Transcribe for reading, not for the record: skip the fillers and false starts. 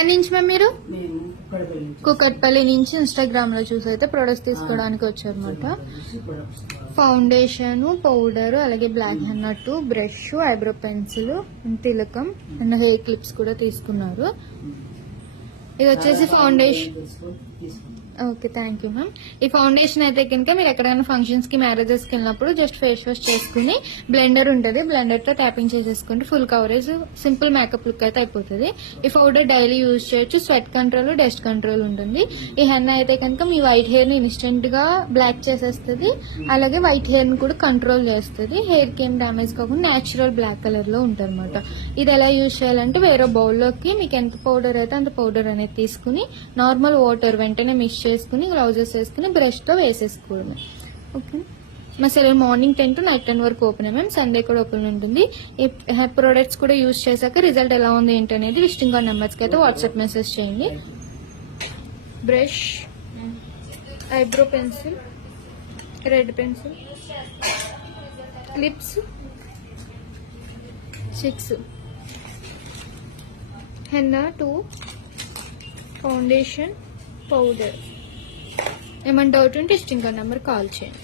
ఎక్కడి నుంచి మ్యామ్ మీరు? మేము కుకట్పల్లి నుంచి ఇన్స్టాగ్రామ్ లో చూసి అయితే ప్రొడక్ట్స్ తీసుకోవడానికి వచ్చారనమాట. ఫౌండేషన్, పౌడర్, అలాగే బ్లాక్ హెన్నట్టు, బ్రష్, ఐబ్రో పెన్సిల్, తిలకం అండ్ హెయిర్ క్లిప్స్ కూడా తీసుకున్నారు. ఇది వచ్చేసి foundation. Okay, thank you ma'am. ఈ ఫౌండేషన్ అయితే కనుక మీరు ఎక్కడైనా ఫంక్షన్స్ కి, మ్యారేజెస్ కి వెళ్ళినప్పుడు జస్ట్ ఫేస్ వాష్ చేసుకుని బ్లెండర్ ఉంటుంది, బ్లెండర్ తో ట్యాపింగ్ చేసేసుకుంటే full coverage simple makeup look అయితే అయిపోతుంది. ఈ పౌడర్ డైలీ యూజ్ చేయొచ్చు. స్వెట్ కంట్రోల్, డస్ట్ కంట్రోల్ ఉంటుంది. ఈ హెన్నా అయితే కనుక మీ వైట్ హెయిర్ ని ఇన్స్టెంట్ గా బ్లాక్ చేసేస్తుంది, అలాగే వైట్ హెయిర్ ని కూడా కంట్రోల్ చేస్తుంది. హెయిర్ కి ఏం డ్యామేజ్ కాకుండా నేచురల్ బ్లాక్ కలర్ లో ఉంటుంది అనమాట. ఇది ఎలా యూజ్ చేయాలంటే వేరే బౌల్లోకి మీకు ఎంత పౌడర్ అయితే అంత పౌడర్ అనేది తీసుకుని నార్మల్ వాటర్ వెంటనే మిక్స్ చేసుకుని గ్లౌజెస్ వేసుకుని బ్రష్ తో వేసేసుకోవడమే. ఓకే, మా సెలూన్ మార్నింగ్ 10 to నైట్ 10 వరకు ఓపెన్. మ్యామ్ సండే కూడా ఓపెన్ ఉంటుంది. ఈ ప్రొడక్ట్స్ కూడా యూజ్ చేశాక రిజల్ట్ ఎలా ఉంది ఏంటి అనేది విజిటింగ్ కార్డ్ నెంబర్స్ కి అయితే వాట్సాప్ మెసేజ్ చేయండి. Brush, eyebrow pencil, red pencil, lips 6, henna 2, foundation, powder. ఏమైనా డౌట్ ఉంటే విజిటింగ్ కార్డ్ నెంబర్ కాల్ చేయండి.